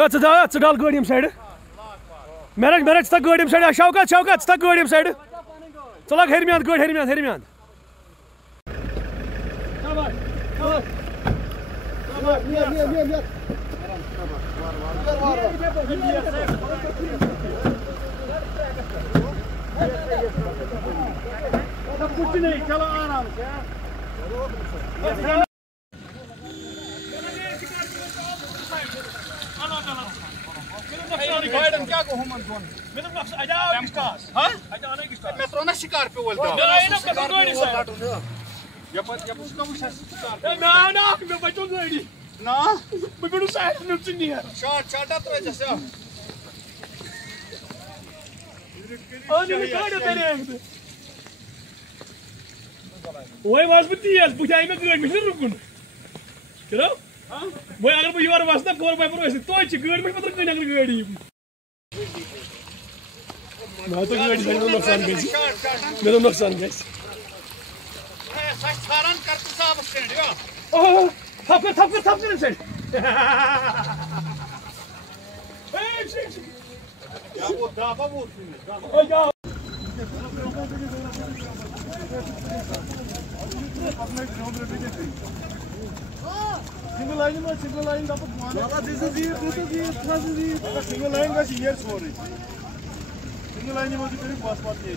ڈال گاڑی M side marriage ٹھا گاڑی یم سائڈ شوکت ٹھا گاڑی یم سائڈ ژٕ لاگ ہیٚرمہِ گاڑی ہیٚرمہِ کچھ نہیں چلو آرام سے شکار پہ وہی واس بہٕ تیز بٕتھِ آیہِ مےٚ گٲڑۍ مےٚ چھُنہ رُکُن چلو وۄنۍ اگر بہٕ یورٕ وسہٕ نا کور پایپر ٲسِتھ توتہِ چھِ گٲڑۍ مےٚ چھِ پتہٕ کٕنۍ اگر گٲڑۍ یی مےٚ ہسا گٲڑۍ مےٚ نۄقصان گژھِ مےٚ دوٚپ نۄقصان گژھِ تھپ کر اَمہِ سایڈٕ Single line this is it. Single line was here sorry. Single line was very fast part here.